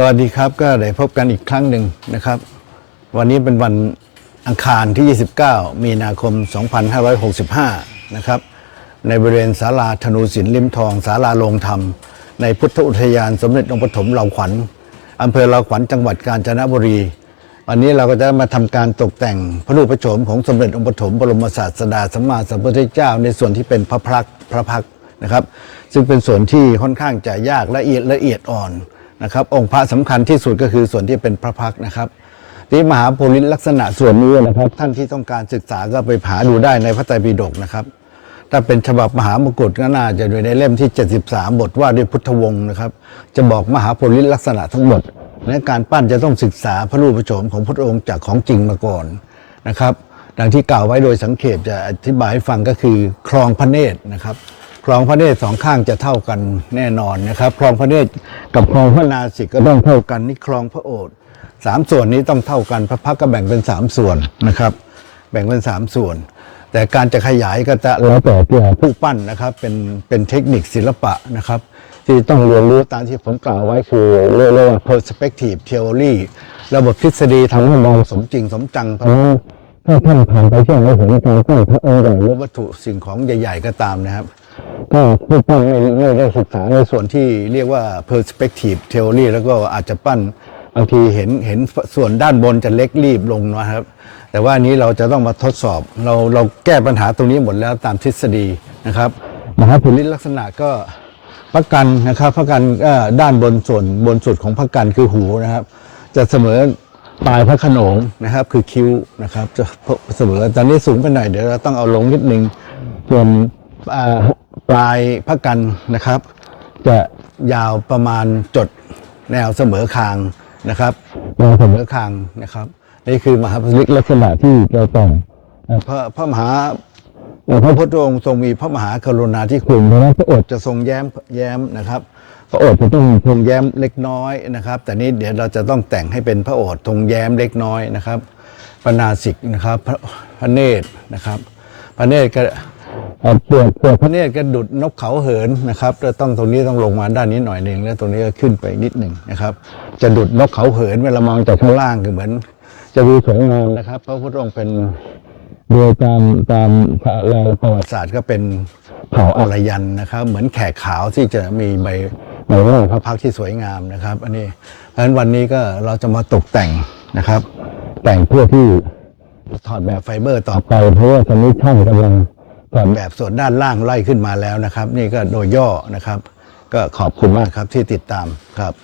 สวัสดีครับก็ได้พบกันอีกครั้งหนึ่งนะครับ วันนี้เป็นวันอังคารที่ 29 มีนาคม 2565 นะครับ ในบริเวณศาลาธนูศิลป์ลิมทองศาลาโรงธรรม ในพุทธอุทยานสมเด็จองค์ปฐมเหล่าขวัญอำเภอเหล่าขวัญจังหวัดกาญจนบุรี วันนี้เราก็จะมาทำการตกแต่งพระรูปพระโฉมของสมเด็จองค์ปฐมบรมศาสดาสัมมาสัมพุทธเจ้า ในส่วนที่เป็นพระพักตร์พระพักนะครับ ซึ่งเป็นส่วนที่ค่อนข้างจะยากละเอียดละเอียดอ่อน นะครับ องค์พระสำคัญที่สุดก็คือส่วนที่เป็นพระพักนะครับที่มหาโพลิลักษณะส่วนนี้นะครับ ท่านที่ต้องการศึกษาก็ไปหาดูได้ในพระไตรปิฎกนะครับ ถ้าเป็นฉบับมหามกุฏก็น่าจะอยู่ในเล่มที่ 73 บทว่าด้วยพุทธวงศ์นะครับ จะบอกมหาโพลิลักษณะทั้งหมดและการปั้นจะต้องศึกษาพระรูปโฉมของพระองค์จากของจริงมาก่อนนะครับดังที่กล่าวไว้โดยสังเขปจะอธิบายให้ฟังก็คือคลองพระเนตรนะครับ คลองพระเนตรสองข้างจะเท่ากันแน่นอนนะครับ คลองพระเนตรกับคลองพระนาสิกก็ต้องเท่ากันนี่คลองพระโอษฐ์สามส่วนนี้ต้องเท่ากันพระพักตร์ก็แบ่งเป็นสามส่วนนะครับ แบ่งเป็นสามส่วน แต่การจะขยายก็จะแล้วแต่ตัวผู้ปั้นนะครับ เป็นเป็นเทคนิคศิลปะนะครับ ที่ต้องเรียนรู้ตามที่ผมกล่าวไว้คือเรียกว่า perspective theory ระบบทฤษฎีทำให้มองสมจริงสมจังเพราะถ้าท่านผ่านไปเช่นเราเห็นการปั้นพระองค์ใหญ่หรือวัตถุสิ่งของใหญ่ ๆ ก็ตามนะครับ ก็ผู้ปั้นไม่ไม่ได้ศึกษาในส่วนที่เรียกว่า perspective theory แล้วก็อาจจะปั้นบางทีเห็นเห็นส่วนด้านบนจะเล็กรีบลงนะครับ แต่ว่านี้เราจะต้องมาทดสอบ เราเราแก้ปัญหาตรงนี้หมดแล้วตามทฤษฎีนะครับมหาผลิตลักษณะก็พระกันนะครับพระกันด้านบนส่วนบนสุดของพระกันคือหูนะครับ จะเสมอปลายพระขนงนะครับ คือคิ้วนะครับ จะเสมอตอนนี้สูงไปหน่อยเดี๋ยวเราต้องเอาลงนิดนึงส่วน ปลายพระกันนะครับ จะยาวประมาณจดแนวเสมอคางนะครับแนวเสมอคางนะครับ นี่คือมหาปริลักษณะที่เราต้องเอ่อพระพระมหาเอ่อพระพุทธองค์ทรงมีพระมหากรุณาธิคุณเพราะฉะนั้นพระโอษฐ์จะทรงแย้มแย้มนะครับ พระโอษฐ์จะต้องทรงแย้มเล็กน้อยนะครับ แต่นี้เดี๋ยวเราจะต้องแต่งให้เป็นพระโอษฐ์ทรงแย้มเล็กน้อยนะครับพระนาสิกนะครับพระพระเนตรนะครับพระเนตรก็เอ่อเปลือกเปลือกพระเนตรก็ดุดนกเขาเหินนะครับจะต้องตรงนี้ต้องลงมาด้านนี้หน่อยหนึ่งแล้วตรงนี้ก็ขึ้นไปนิดหนึ่งนะครับ จะดุดนกเขาเหินเวลามองจากข้างล่างคือเหมือน จะดูสวยงามนะครับพระพุทธองค์เป็นโดยตามตามประวัติศาสตร์ก็เป็นเผ่าอารยันนะครับ เหมือนแขกขาวที่จะมีใบใบหน้าพระพักที่สวยงามนะครับ อันนี้เพราะฉะนั้นวันนี้ก็เราจะมาตกแต่งนะครับ แต่งเพื่อที่ถอดแบบไฟเบอร์ต่อไปเพราะว่าตอนนี้ช่างกำลัง ก่อแบบส่วนด้านล่างไล่ขึ้นมาแล้วนะครับ นี่ก็โดยย่อนะครับ ก็ขอบคุณมากครับที่ติดตามครับ